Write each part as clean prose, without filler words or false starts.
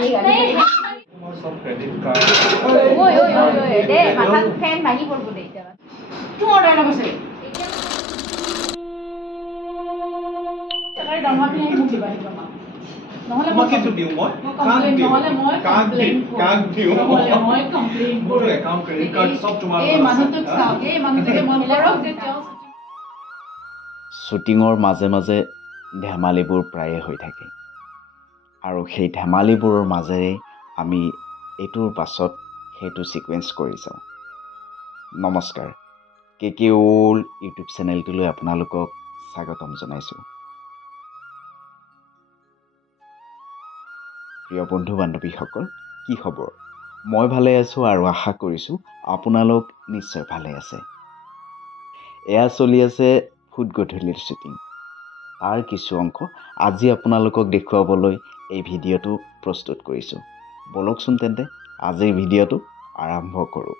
गाली गाली सब क्रेडिट कार्ड ओय ओय ओय ओय दे माथा फैन भागी पड़बो दे इटा तू ऑर्डर ना बसे सकाळी दमा की मुख दिबा जमा নহলে মই কিন্তু দিও মই কাক দিও নহলে মই কমপ্লেইন কাক দিও নহলে মই কমপ্লেইন মোৰ একাউন্ট ক্ৰেডিট কাৰ্ড সব তোমাৰ এই মানুহটোক চাও এই মানুহটোকে মন কৰক যে তেওঁ শ্বুটিঙৰ মাজে মাজে ধেমালিবোৰ প্ৰায়ে হৈ থাকে আৰু সেই ধেমালিবোৰৰ মাজেৰে আমি এইটোৰ পাছত সেইটো সিকুৱেন্স কৰি যাওঁ নমস্কাৰ কেকেউল ইউটিউব চেনেলটোলৈ আপোনালোকক স্বাগতম জনাইছোঁ প্ৰিয় বন্ধু বান্ধৱীসকল কি খবৰ মই ভালে আছোঁ আৰু আশা কৰিছোঁ আপোনালোক নিশ্চয় ভালে আছে এয়া চলি আছে ফুড গধূলিৰ শ্বুটিং তাৰ কিছু অংশ আজি আপোনালোকক দেখুৱাবলৈ এই ভিডিঅ'টো প্ৰস্তুত কৰিছোঁ বলকচোন তেন্তে আজিৰ ভিডিঅ'টো আৰম্ভ কৰোঁ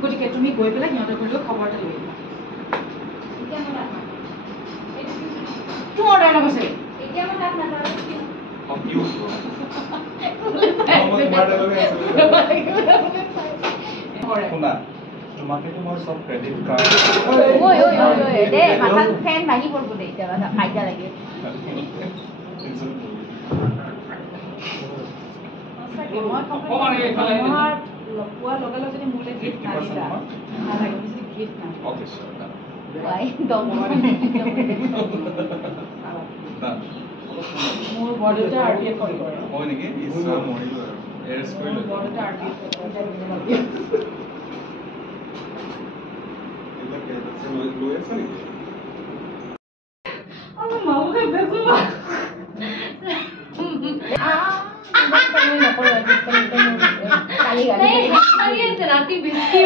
গতিকে তুমি গৈ পেলাই সিহঁতৰ ঘৰলৈ খবৰটা লৈ আহিবা तू ऑर्डर ना बसे এতিয়া মই তাক না কৰো अब यू শুনা তোমাকে তো মই সব ক্রেডিট কার্ড ওই ওই ওই ওই দে মাথা ফ্যান ভাগি পড়বো দে ইটা ফাইদা লাগে মই পোৱা লগে লগে যদি মোলে গিফট না দিলা নালাগে বেছি গিফট না ওকে স্যার ভাই দম মোৰ বডিটা আৰ্টিএফ কৰিব হয় নেকি ইছৰা মৰিলো আৰু এৰেষ্ট কৰিলো বডিটা আৰ্টিএফ কৰিব এলাকে আছে লৈ আছে নেকি আমি মাউকে বেসু राती बिस्ती